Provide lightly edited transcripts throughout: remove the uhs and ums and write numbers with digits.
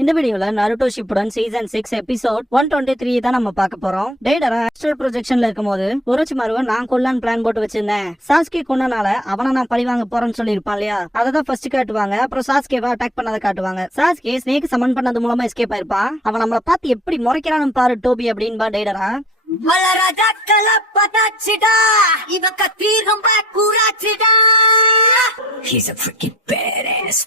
இந்த வீடியோல Naruto Shippuden season 6 episode 123 தான் நம்ம பார்க்க போறோம். டேடரா ஆஸ்ட்ரல் ப்ரொஜெக்ஷன்ல இருக்கும்போது ஒரோச்சிமாருவை நான் கொல்லான்னு பிளான் போட்டு வச்சிருந்தேன். சாஸ்கே கொன்னனால அவனை நான் பழி வாங்க போறேன்னு சொல்லி இருப்பான் இல்லையா, அததான் ஃபர்ஸ்ட் காட்டுவாங்க. அப்புறம் சாஸ்கேவை அட்டாக் பண்ணதை காட்டுவாங்க. சாஸ்கே ஸ்னேக் சமன் பண்ணது மூலமா எஸ்கேப் ஆயிருப்பான். அவன் நம்மள பார்த்து எப்படி முறைக்கிறான்னு பாரு டோபி அப்படின்பா டேடரா. He's a freaking badass.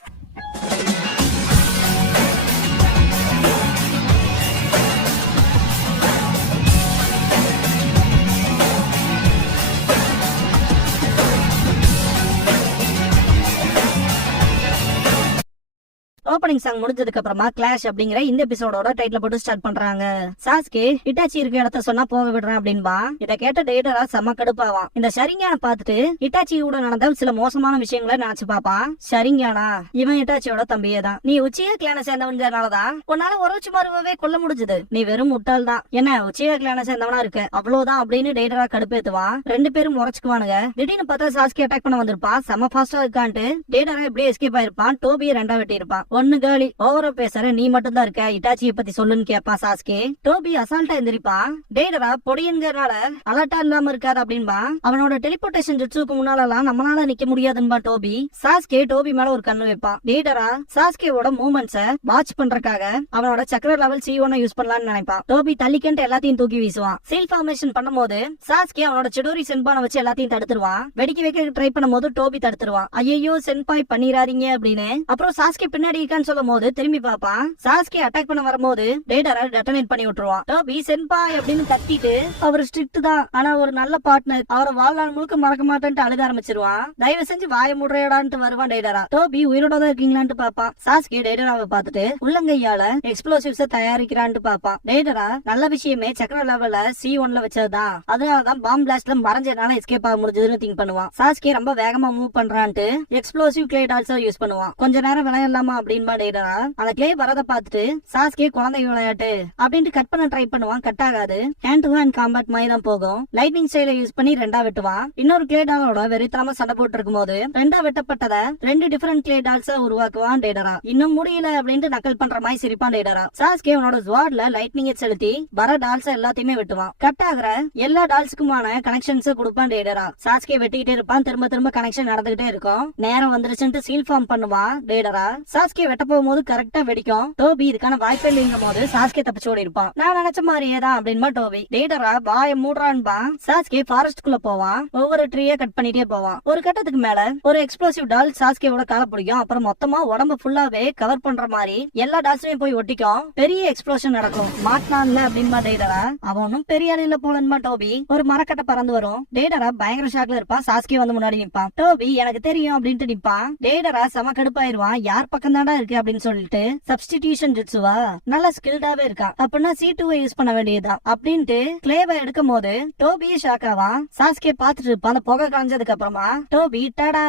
Opening song முடிஞ்சதுக்கு அப்புறமா கிளாஷ் அப்படிங்கிற இந்த எபிசோடோட டைட்டில் போட்டு ஸ்டார்ட் பண்றாங்க. சாஸ்கே இட்டாச்சி இருக்க இடத்த சொன்னா போக விடுறேன் அப்படின்பா. இதை கேட்ட டேடரா செம்ம கடுப்பாவான். இந்த ஷரிங்கான பார்த்துட்டு இட்டாச்சி கூட நடந்த சில மோசமான விஷயங்களை நினைச்சு பாப்பான். ஷரிங்கானா இவன் இட்டாச்சியோட தம்பியே தான். நீ உச்சியா கிளான சேர்ந்தவன்கிறனாலதான் உன்னால ஒரோச்சிமாருவே கொல்ல முடிஞ்சது. நீ வெறும் முட்டாள் தான். என்ன உச்சியா கிளான சேர்ந்தவனா இருக்க அவ்வளவுதான் அப்படின்னு டேடரா கடுப்பேத்துவான். ரெண்டு பேரும் முறைச்சுக்குவானுங்க. திடீர்னு பார்த்தா சாஸ்கே அட்டாக் பண்ண வந்திருப்பான். செம்ம ஃபாஸ்டா இருக்கான்ட்டு டேடரா எப்படியே எஸ்கேப் ஆயிருப்பான். டோபியை ரெண்டா வெட்டி இருப்பான். ஒண்ணு காலி ஓவரா பேசுற நீ மட்டும் தான் இருக்க, இட்டாச்சியை பத்தி சொல்லுன்னு கேப்பா சாஸ்கே. டோபி அசால்ட்டா எந்திரிப்பான். டேடரா பொடியன்கிறனால அலர்ட்டா இல்லாம இருக்காரு அப்படின்பா. அவனோட டெலிபோர்டேஷன் ஜெட்ஸுக்கு முன்னாலாம் நம்மளால நிக்க முடியாதுன்பா டோபி. சாஸ்கே டோபி மேல ஒரு கண்ணு வைப்பான். டேடரா சாஸ்கேவோட மூவ்மெண்ட்ஸ வாட்ச் பண்றதுக்காக அவனோட சக்கர லெவல் C1 யூஸ் பண்ணலாம்னு நினைப்பான். டோபி தள்ளிக்கிட்டு எல்லாத்தையும் தூக்கி வீசுவான். சீல் ஃபார்மேஷன் பண்ணும்போது சாஸ்கே அவனோட சிடோரி சென்பான வச்சு எல்லாத்தையும் தடுத்துருவான். வெடிக்க வைக்க ட்ரை பண்ணும்போது டோபி தடுத்துருவான். ஐயோ சென்பாய் பண்ணிராதீங்க அப்படின்னு. அப்புறம் சாஸ்கே பின்னாடி இருக்கான்னு சொல்லும் போது திரும்பி பாப்பான். சாஸ்கே அட்டாக் பண்ண வரும்போது டேடரா டெட்டனேட் பண்ணி விட்டுருவான். டோபி சென்பாய் அப்படின்னு கத்திட்டு அவர் ஸ்ட்ரிக்ட் தான், ஆனா ஒரு நல்ல பார்ட்னர், அவரை வாழ்நாள் முழுக்க மறக்க மாட்டேன்ட்டு அழுக ஆரம்பிச்சிருவான். தயவு செஞ்சு வாய முடுறையடான்ட்டு வருவான் டேடரா. டோபி உயிரோட தான் இருக்கீங்களான்ட்டு பாப்பான். சாஸ்கே டேடராவை பார்த்துட்டு உள்ளங்கையால எக்ஸ்ப்ளோசிவ்ஸ் தயாரிக்கிறான்ட்டு பாப்பான். டேடரா நல்ல விஷயமே சக்கர லெவல்ல C1 வச்சதுதான், அதனாலதான் பாம் பிளாஸ்ட்ல மறைஞ்சனால எஸ்கேப் ஆக முடிஞ்சதுன்னு திங்க் பண்ணுவான். சாஸ்கே ரொம்ப வேகமா மூவ் பண்றான்ட்டு எக்ஸ்ப்ளோசிவ் கிளே டால்ஸா யூஸ் பண்ணுவான். கொஞ்ச நேரம் விளையாடலாமா அப்படின்பா டேடரா. அந்த கிளே வரத பார்த்துட்டு சாஸ்கே குழந்தை விளையாட்டு அப்படின்ட்டு கட் பண்ண ட்ரை பண்ணுவான். கட் ஆகாது. ஹேண்ட் டு ஹேண்ட் காம்பேட் மாதிரி தான் போகும். லைட்னிங் ஸ்டைல யூஸ் பண்ணி ரெண்டா வெட்டுவான். இன்னொரு கிளே டாலோட வெறித்தனமா சண்டை போட்டு இருக்கும் போது ரெண்டா வெட்டப்பட்டத ரெண்டு டிஃபரெண்ட் கிளே டால்ஸா உருவாக்குவான் டேடரா. இன்னும் முடியல அப்படின்ட்டு நக்கல் பண்ற மாதிரி சிரிப்பான் டேடரா. சாஸ்கே அவனோட ஸ்வாட்ல லைட்னிங் செலுத்தி வர டால்ஸ் எல்லாத்தையுமே வெட்டுவான். கட் ஆகுற எல்லா டால்ஸுக்குமான கனெக்ஷன்ஸ் கொடுப்பான் டேடரா. சாஸ்கே வெட்டிக்கிட்டே இருப்பான். திரும்ப திரும்ப கனெக்ஷன் நடந்துகிட்டே இருக்கும். நேரம் வந்துருச்சுட்டு சீல் ஃபார்ம் பண்ணுவான் டேடரா. சாஸ்கே வெட்ட போகும்போது கரெக்டா வெடிக்கும். டோபி இதுக்கான வாய்ப்பே இல்லைங்கும் போது சாஸ்கே தப்பிச்சு ஓடி இருப்பான். நான் நினைச்ச மாதிரியே தான் அப்படின்பா டோபி. டேடரா வாய மூடுறான்பா. சாஸ்கே ஃபாரஸ்ட் குள்ள போவான். ஒவ்வொரு ட்ரீயா கட் பண்ணிட்டே போவான். ஒரு கட்டத்துக்கு மேல ஒரு எக்ஸ்ப்ளோசிவ் டால் சாஸ்கேவோட கால பிடிக்கும். அப்புறம் மொத்தமா உடம்பு ஃபுல்லாவே கவர் பண்ற மாதிரி எல்லா டால்ஸ்லயும் போய் ஒட்டிக்கும். பெரிய எக்ஸ்ப்ளோஷன் நடக்கும். மாட்டினான்ல அப்படின்பா டேடரா. அவனும் பெரிய அணில போலன்பா டோபி. ஒரு மரக்கட்டை பறந்து வரும். டேடரா பயங்கர ஷாக்ல இருப்பான். சாஸ்கே வந்து முன்னாடி நிப்பான். டோபி எனக்கு தெரியும் அப்படின்ட்டு நிப்பான். டேடரா செம கடுப்பாயிருவான். யார் பக்கம் தாண்டா இருக்கு அப்படின்னு சொல்லிட்டு சப்ஸ்டிடியூஷன் ஜெட்ஸுவா நல்ல ஸ்கில்டாவே இருக்கா, அப்படின்னா C2 யூஸ் பண்ண வேண்டியதுதான் அப்படின்ட்டு கிளேவை எடுக்கும் போது டோபி ஷாக் ஆவான். சாஸ்கே பாத்துட்டு இருப்பான். அந்த புகை கலைஞ்சதுக்கு அப்புறமா டோபி டடா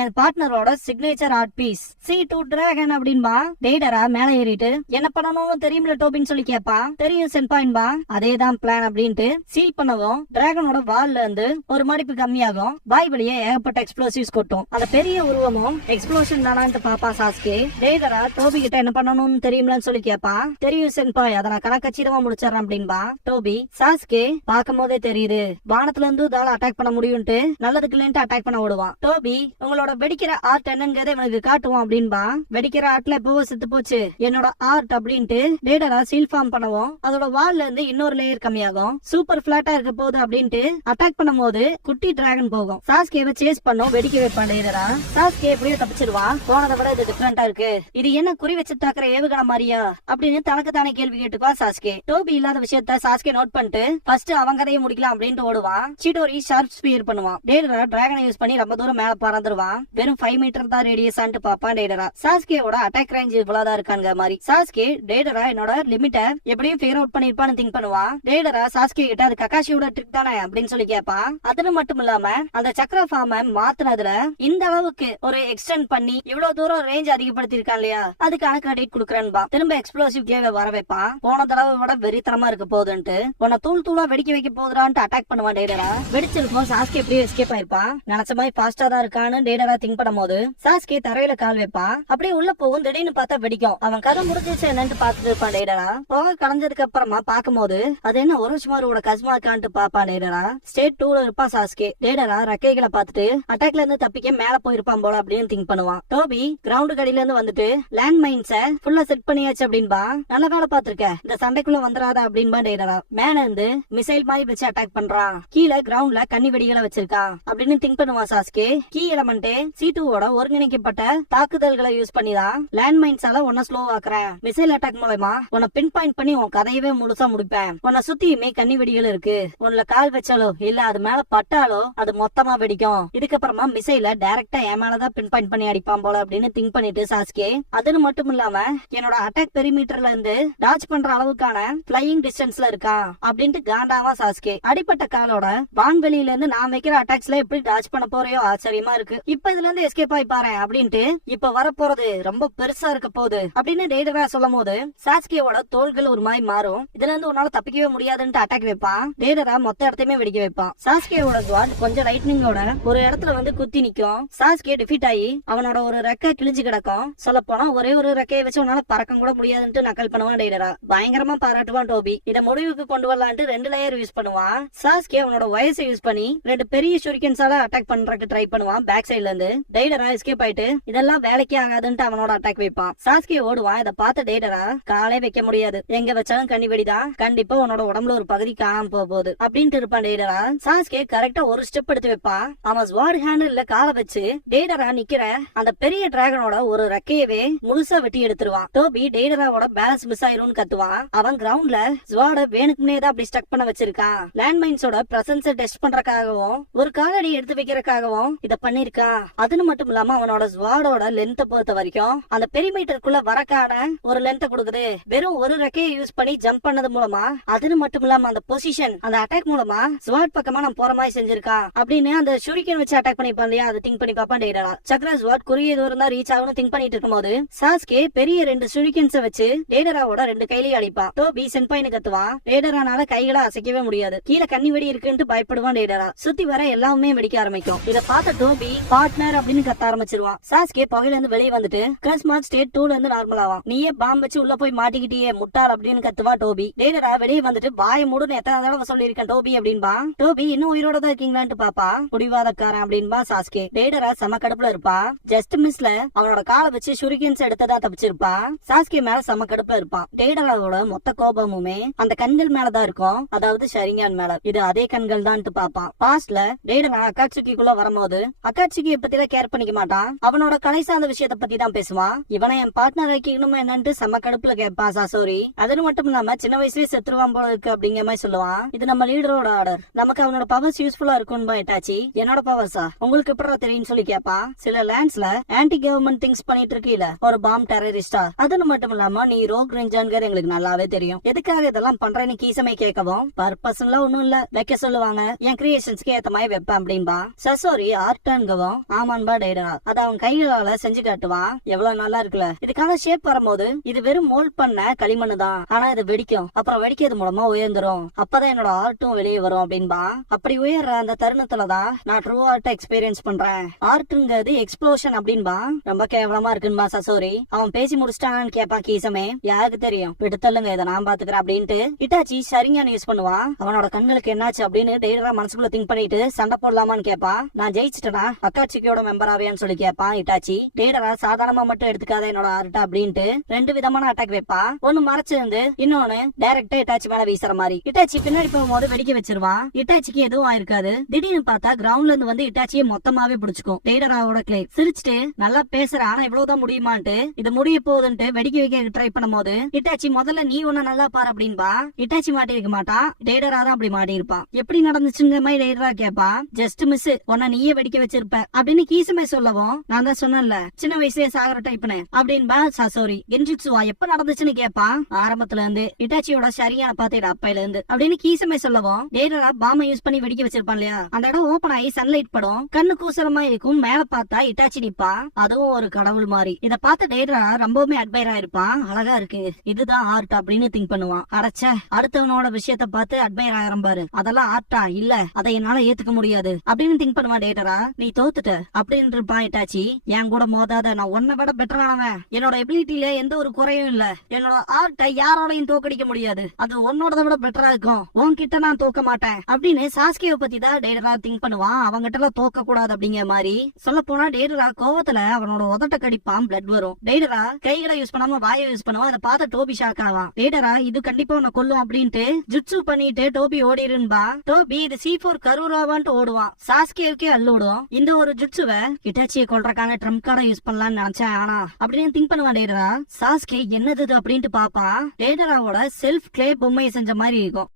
என் பார்ட்னரோட signature art piece C2 dragon அப்படின்பா. டேடரா மேல ஏறிட்டு என்ன பண்ணணும் தெரியுமில்ல டோபின்னு சொல்லி கேட்பான். தெரியும் சென்பாயின்பா. அதேதான் பிளான் அப்படின்ட்டு சீல் பண்ணவும் டிராகனோட வால்ல இருந்து ஒரு மடிப்பு கம்மியாகும். வாய் வழியே ஏகப்பட்ட எக்ஸ்ப்ளோசிவ்ஸ் கொட்டும். அந்த பெரிய உருவமும் எக்ஸ்ப்ளோஷன் தானான்ட்டு பாப்பா சாஸ்கே. டேடரா டோபி கிட்ட என்ன பண்ணணும்னு தெரியும்லன்னு சொல்லி கேப்பான். தெரியும் சென்பாய், அதை நான் கணக்கச்சிதமா முடிச்சிடறேன் அப்படின்பா டோபி. சாஸ்கே பார்க்கும் போதே தெரியுது வானத்துல இருந்து தால அட்டாக் பண்ண முடியும்ட்டு நல்லதுக்கு இல்லைன்ட்டு அட்டாக் பண்ண விடுவான். டோபி உங்களோட வெடிக்கிற ஆர்ட் என்னங்கிறத இவனுக்கு காட்டுவான் அப்படின்பா. வெடிக்கிற ஆர்ட்ல எப்பவோ செத்து போச்சு என்னோட ஆர்ட் அப்படின்ட்டு டேடரா சீல் ஃபார்ம் பண்ணவும் அதோட வால்ல இருந்து இன்னொரு லேயர் கம்மியாகும். சூப்பர் பிளாட்டா இருக்க போகுது அப்படின்ட்டு அட்டாக் பண்ணும் போது குட்டி டிராகன் போகும். சாஸ்கேவை சேஸ் பண்ணும். வெடிக்க வைப்பான் டேடரா. சாஸ்கே எப்படியோ தப்பிச்சிருவான். போனதை விட இது டிஃபரெண்டா இருக்கு. இது என்ன குறி வச்சு தாக்குற ஏவுகணை மாதிரியா அப்படின்னு தனக்கு தானே கேள்வி கேட்டுப்பா சாஸ்கே. டோபி இல்லாத விஷயத்த சாஸ்கே நோட் பண்ணிட்டு ஃபர்ஸ்ட் அவன் கதையை முடிக்கலாம் அப்படின்ட்டு ஓடுவான். சிடோரி ஷார்ப் ஸ்பியர் பண்ணுவான். டேடரா டிராகனை யூஸ் பண்ணி ரொம்ப தூரம் மேல பறந்துருவான். வெறும் 5 மீட்டர் தான் ரேடியஸான்ட்டு பாப்பான் டேடரா. சாஸ்கேவோட அட்டாக் ரேஞ்ச் இவ்வளவுதான் இருக்காங்க மாதிரி. சாஸ்கே டேடரா என்னோட லிமிட்ட எப்படியும் ஃபிகர் அவுட் பண்ணிருப்பான்னு திங்க் பண்ணுவான். டேடரா சாஸ்கே கிட்ட அது ககாஷியோட ட்ரிக் தானே அப்படின்னு சொல்லி கேட்பான். அது மட்டும் இல்லாம அந்த சக்கர ஃபார்ம மாத்துனதுல இந்த அளவுக்கு ஒரு எக்ஸ்டெண்ட் பண்ணி இவ்வளவு தூரம் ரேஞ்ச் அதிகப்படுத்தி இருக்கான் இல்லையா அதுக்கான கிரெடிட் குடுக்கறேன்பா. திரும்ப எக்ஸ்ப்ளோசிவ் கிளேவை வர வைப்பான். போன தடவை விட வெறித்தனமா இருக்க போகுதுன்ட்டு உன்னை தூள் தூளா வெடிக்க வைக்க போகுதுடான்ட்டு அட்டாக் பண்ணுவான் டேடரா. வெடிச்சிருக்கும் சாஸ்கே எப்படியோ எஸ்கேப் ஆயிருப்பான். நினைச்ச மாதிரி ஃபாஸ்டா தான் இருக்கான்னு டேடரா திங்க் பண்ணும் போது சாஸ்கே தரையில கால் வைப்பான். அப்படியே உள்ள போகும். திடீர்னு பார்த்தா வெடிக்கும். அவன் கதை முடிஞ்சிச்சு என்னன்னு பாத்துட்டு இருப்பான் டேடரா. போக கலைஞ்சதுக்கு அப்புறமா பாக்கும்போது அது என்ன ஒரோஷிமாரோட கஸ்மா இருக்கான்ட்டு பாப்பான் டேடரா. ஸ்டேட் 2ல இருப்பான் சாஸ்கே. டேடரா ரெக்கைகளை பார்த்துட்டு அட்டாக்ல இருந்து தப்பிக்க மேல போயிருப்பான் போல அப்படின்னு திங்க் பண்ணுவான். டோபி கிரவுண்ட் கடியில இருந்து வந்துட்டு லேண்ட் மைன்ஸ ஃபுல்லா செட் பண்ணியாச்சு அப்படின்பா. நல்ல வேலை பாத்துருக்க, இந்த சண்டைக்குள்ள வந்துடாத அப்படின்பா டேடரா. மேல இருந்து மிசைல் மாதிரி வச்சு அட்டாக் பண்றான். கீழே கிரவுண்ட்ல கன்னி வெடிகளை வச்சிருக்கான் அப்படின்னு திங்க் பண்ணுவான் சாஸ்கே. கீ எலமெண்ட் C2வோட ஒருங்கிணைக்கப்பட்ட தாக்குதல்களை யூஸ் பண்ணிதான் லேண்ட் மைன்ஸால உன்ன ஸ்லோ ஆக்குறேன். மிசைல் அட்டாக் மூலமா உன்னை பின் பாயிண்ட் பண்ணி உன் கதையவே முழுசா முடிப்பேன். உன்னை சுத்தியுமே கன்னி வெடிகள் இருக்கு. உன்ல கால் வச்சாலோ இல்ல அது மேல பட்டாலோ அது மொத்தமா வெடிக்கும். இதுக்கப்புறமா மிசைல டைரக்டா என் மேலதான் பின் பாயிண்ட் பண்ணி அடிப்பான் போல அப்படின்னு திங்க் பண்ணிட்டு சாஸ்கே அதுன்னு மட்டும் இல்லாம என்னோட அட்டாக் பெரிமீட்டர்ல இருந்து டாச் பண்ற அளவுக்கான பிளையிங் டிஸ்டன்ஸ்ல இருக்கான் அப்படின்ட்டு காண்டாவா சாஸ்கே. அடிப்பட்ட காலோட வான்வெளியில இருந்து நான் வைக்கிற அட்டாக்ஸ்ல எப்படி டாச் பண்ண போறியோ ஆச்சரியமா இருக்கு. இப்ப இதுல இருந்து எஸ்கேப் ஆகி பாரு அப்படின்ட்டு இப்ப வரப்போறது ரொம்ப பெருசா இருக்க போகுது அப்படின்னு டேடரா சொல்லும் போது சாஸ்கேவோட தோள்கள் ஒரு மாதிரி மாறும். இதுல இருந்து உன்னால தப்பிக்கவே முடியாதுன்னு அட்டாக் வைப்பான். டேடரா மொத்த இடத்தையுமே வெடிக்க வைப்பான். சாஸ்கேவோட ஸ்வாட் கொஞ்சம் லைட்னிங்கோட ஒரு இடத்துல வந்து குத்தி நிக்கும். சாஸ்கே டிஃபீட் ஆகி அவனோட ஒரு ரெக்கை கிழிஞ்சு கிடக்கும். சொல்ல போனா ஒரே ஒரு ரெக்கையை வச்சு உன்னால பறக்க கூட முடியாதுன்னு நக்கல் பண்ணுவான் டேடரா. பயங்கரமா பாராட்டுவான் டோபி. இத முடிவுக்கு கொண்டு வரலான்ட்டு 2 லேயர் யூஸ் பண்ணுவான். சாஸ்கே அவனோட வயசை யூஸ் பண்ணி 2 பெரிய ஷூரிகன்ஸால அட்டாக் பண்றதுக்கு ட்ரை பண்ணுவான் பேக் சைடுல இருந்து. டேடரா எஸ்கேப் ஆயிட்டு இதெல்லாம் வேலைக்கே ஆகாதுன்ட்டு அவனோட அட்டாக் வைப்பான். சாஸ்கே ஓடுவான். இத பார்த்த டேடரா காலே வைக்க முடியாது, எங்க வச்சாலும் கண்ணி வெடிதான், கண்டிப்பா உன்னோட உடம்புல ஒரு பகுதி காணாம போகுது அப்படின்ட்டு இருப்பான் டேடரா. சாஸ்கே கரெக்டா ஒரு ஸ்டெப் எடுத்து வைப்பான். அவன் ஸ்வாட் ஹேண்டில்ல காலை வச்சு டேடரா நிக்கிற அந்த பெரிய டிராகனோட ஒரு ரெக்கையவே முழுசா வெட்டி எடுத்துருவான். டோபி டேடராவோட பேலன்ஸ் மிஸ் ஆயிரும்னு கத்துவான். அவன் கிரவுண்ட்ல ஸ்வாட வேணுக்குனே தான் அப்படி ஸ்டக் பண்ண வச்சிருக்கான். லேண்ட் மைன்ஸோட பிரசன்ஸ டெஸ்ட் பண்றதுக்காகவும் ஒரு காலடி எடுத்து வைக்கிறதுக்காகவும் இத பண்ணிருக்கான். அதுன்னு மட்டும் இல்லாம அவனோட ஸ்வாடோட லென்த் பொறுத்த வரைக்கும் அந்த பெரிமீட்டருக்குள்ள வரக்கான ஒரு லென்த் கொடுக்குது. வெறும் ஒரு ரெக்கையை யூஸ் பண்ணி ஜம்ப் பண்ணது மூலமா அதுன்னு மட்டும் இல்லாம அந்த பொசிஷன் அந்த அட்டாக் மூலமா ஸ்வாட் பக்கமா நான் போற மாதிரி செஞ்சிருக்கான் அப்படின்னு அந்த ஷூரிகன் வச்சு அட்டாக் பண்ணிப்பான் இல்லையா. அதை திங்க் பண்ணி பாப்பான் டேடரா. சக்ரா ஸ்வாட் குறுகிய தூரம் தான் ரீச் ஆகும்னு திங்க் பண்ணிட்டு இருக்கும்போது சாஸ்கே பெரிய 2 ஷூரிகன்ஸ வச்சு டேடராவோட 2 கையிலையும் அடிப்பான். டோபி சென்பாயின்னு கத்துவான். டேடரானால கைகளை அசைக்கவே முடியாது. கீழே கண்ணி வெடி இருக்குன்ட்டு பயப்படுவான் டேடரா. சுத்தி வர எல்லாமே வெடிக்க ஆரம்பிக்கும். இத பார்த்த டோபி பார்ட்னர் அப்படின்னு கத்த ஆரம்பிச்சிருவான். சாஸ்கே பகையில இருந்து வெளியே வந்துட்டு கஸ்மார்ட் ஸ்டேட் 2ல இருந்து நார்மல் ஆவான். நீயே பாம்பு வச்சு உள்ள போய் மாட்டிக்கிட்டியே முட்டாள் அப்படின்னு கத்துவா டோபி. டேடரா வெளியே வந்துட்டு வாய மூடுன்னு எத்தனை தடவை சொல்லியிருக்கேன் டோபி அப்படின்பா. டோபி இன்னும் உயிரோட தான் இருக்கீங்களான்ட்டு பாப்பா. குடிவாதக்காரன் அப்படின்பா சாஸ்கே. டேடரா செம கடுப்புல இருப்பா. ஜஸ்ட் மிஸ்ல அவனோட காலை வச்சு ஷூரிகன்ஸ் எடுத்ததா தப்பிச்சிருப்பா. சாஸ்கே மேல செம கடுப்புல இருப்பான். டேடராவோட மொத்த கோபமுமே அந்த கண்கள் மேலதான் இருக்கும், அதாவது ஷரிங்கான் மேல. இது அதே கண்கள் தான் பாப்பான். பாஸ்ட்ல டேடரா அக்காட்சுக்கிக்குள்ள வரும்போது அக்காட்சுக்கிய பத்தி கேர் பண்ணிக்க மாட்டான். அவனோட கலை சார்ந்த விஷயத்த பத்தி தான் பேசுவான். இவனை என் பார்ட்னர் ஆக்கிக்கணும் என்னன்ட்டு செம்ம கடுப்புல கேட்பான் சாசோரி. அது மட்டும் இல்லாம சின்ன வயசுலயே செத்துருவான் போல இருக்கு அப்படிங்கிற மாதிரி சொல்லுவான். இது நம்ம லீடரோட ஆர்டர், நமக்கு அவனோட பவர்ஸ் யூஸ்ஃபுல்லா இருக்கும் இட்டாச்சி. என்னோட பவர்ஸா உங்களுக்கு எப்படி தெரியும் சொல்லி கேட்பான். சில லேண்ட்ஸ்ல ஆன்டி கவர்மெண்ட் திங்ஸ் பண்ணிட்டு இருக்கீல, ஒரு பாம் டெரரிஸ்டா. அது மட்டும் இல்லாம நீ ரோக் ரேஞ்சர்ங்கிற எங்களுக்கு நல்லாவே தெரியும். எதுக்காக இதெல்லாம் பண்றேன்னு கீசமை கேட்கவும் பர்பஸ் எல்லாம் ஒண்ணும் இல்ல, வைக்க சொல்லுவாங்க, என் கிரியேஷன்ஸ்க்கு ஏத்த மாதிரி வைப்பேன் அப்படின்பா. சசோரி ஆர்டான்கவும் ஆமான்பா டேடரா. அத அவன் கைகளால செஞ்சு காட்டுவான். எவ்வளவு நல்லா இருக்குல்ல. இதுக்கான ஷேப் வரும்போது இது வெறும் மோல்ட் பண்ண களிமண்ணு தான், ஆனா இது வெடிக்கும், அப்புறம் வெடிக்கிறது மூலமா உயர்ந்துரும், அப்பதான் என்னோட ஆர்ட்டும் வெளியே வரும் அப்படின்பா. அப்படி உயர்ற அந்த தருணத்துலதான் நான் ட்ரூ ஆர்ட் எக்ஸ்பீரியன்ஸ் பண்றேன். ஆர்ட்ங்கிறது எக்ஸ்ப்ளோஷன் அப்படின்பா. ரொம்ப கேவலமா இருக்குன்பா சசோரி. அவன் பேசி முடிச்சிட்டானு கேட்பான் கீசமே. யாருக்கு தெரியும், விடுத்தல்லுங்க, இதை நான் பாத்துக்கிறேன் அப்படின்ட்டு இட்டாச்சி சரிங்கான யூஸ் பண்ணுவான். அவனோட கண்களுக்கு என்னாச்சு அப்படின்னு டேடரா மனசுக்குள்ள திங்க் பண்ணிட்டு சண்டை போடலாமான்னு கேட்பான். நான் ஜெயிச்சிட்டேனா அக்காட்சிக்கியோட மெம்பர் ஆவேன்னு சொல்லி கேட்பான் இட்டாச்சி. டேடரா சாதாரணமா மட்டும் எடுத்துக்காத என்னோட ஆர்ட் அப்படின்ட்டு 2 விதமான அட்டாக் வைப்பான். ஒன்னு மறைச்சிருந்து இன்னொன்னு டைரக்டா இட்டாச்சி மேல வீசுற மாதிரி. இட்டாச்சி பின்னாடி போகும்போது வெடிக்க வச்சிருவான். இட்டாச்சிக்கு எதுவும் ஆயிருக்காது. திடீர்னு பார்த்தா கிரவுண்ட்ல இருந்து வந்து இட்டாச்சியை மொத்தமாவே பிடிச்சுக்கும். டேடராவோட கிளே சிரிச்சுட்டு நல்லா பேசுற, ஆனா இவ்வளவுதான் முடியுமான்ட்டு இது முடிய போகுதுன்ட்டு வெடிக்க வைக்க ட்ரை பண்ணும் போது இட்டாச்சி முதல்ல நீ ஒன்னு நல்லா பாரு அப்படின்பா. இட்டாச்சி மாட்டி இருக்க மாட்டான், டேடரா தான் அப்படி மாட்டி இருப்பான். எப்படி நடந்துச்சுங்க மாதிரி டேடரா கேட்பான். ஜஸ்ட் மிஸ், உன்ன நீயே வெடிக்க வச்சிருப்ப அப்படின்னு கீசுமே சொல்லவும் நான் தான் சொன்னேன்ல சின்ன வயசுலயே சாகர டைப்னு அப்படின்பா சசோரி. கென்ஜுட்சுவா எப்ப நடந்துச்சுன்னு கேட்பான். ஆரம்பத்துல இருந்து இட்டாச்சியோட சரியான பாத்தீங்க அப்பையில இருந்து அப்படின்னு கீசுமே சொல்லவும் டேடரா பாம்பை யூஸ் பண்ணி வெடிக்க வச்சிருப்பான் இல்லையா. அந்த இடம் ஓபன் ஆகி சன்லைட் படும், கண்ணு கூசலமா இருக்கும். மேல பார்த்தா இட்டாச்சி நிப்பா, அதுவும் ஒரு கடவுள் மாதிரி. இத பார்த்த டேட்டரா ரொம்பவுமே அட்மையர் ஆயிருப்பான். அழகா இருக்கு, இதுதான் ஆர்ட் அப்படின்னு திங்க் பண்ணுவான். அடைச்ச அடுத்தவனோட விஷயத்த பார்த்து அட்மையர் ஆயிரம் பாரு, அதெல்லாம் ஆர்ட்டா இல்ல, அதை என்னால ஏத்துக்க முடியாது அப்படின்னு திங்க் பண்ணுவான் டேட்டரா. நீ தோத்துட்ட அப்படின்னு இருப்பான் இட்டாச்சி. என் கூட மோதாத, நான் உன்னை விட பெட்டரானவன், என்னோட எபிலிட்டியில எந்த ஒரு குறையும் இல்ல, என்னோட ஆர்ட்டை யாராலையும் தோக்கடிக்க முடியாது, அது உன்னோட விட பெட்டரா இருக்கும், உன்கிட்ட நான் தோக்க மாட்டேன் அப்படின்னு சாஸ்கியை பத்தி தான் டேட்டரா திங்க் பண்ணுவான். அவங்கிட்ட எல்லாம் தோக்க கூடாது அப்படிங்கிற மாதிரி. சொல்ல போனா டேட்டரா கோவத்துல அவனோட உதட்ட கடிப்பான், பிளட் வரும். டேட்டரா கைகளை யூஸ் பண்ணாம வாயை யூஸ் பண்ணுவான். அதை பார்த்து டோபி ஷாக் ஆவான். டேட்டரா இது கண்டிப்பா உன்னை கொல்லும் அப்படின்ட்டு ஜுட்சு பண்ணிட்டு டோபி ஓடிருன்பா. டோபி இது C4 கருராவான்ட்டு ஓடுவான். சாஸ்கியவுக்கே அள்ளோடும். இந்த ஒரு ஜுட்சுவை இட்டாச்சியை கொல்றக்கான ட்ரம்ப் கார்டை யூஸ் பண்ணலாம்னு நினைச்சேன், ஆனா அப்படின்னு திங்க் பண்ணுவான் டேட்டரா. சாஸ்கே என்னது இது அப்படின்ட்டு பாப்பான். டேட்டராவோட செல்ஃப் கிளே பொம்மையை செஞ்ச மாதிரி இருக்கும்.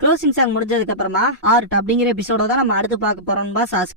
க்ளோசிங் சாங் முடிஞ்சதுக்கு அப்புறமா ஆர்ட் அப்படிங்கிற எபிசோட தான் நம்ம அடுத்து பார்க்க போறோம். சாஸ்கே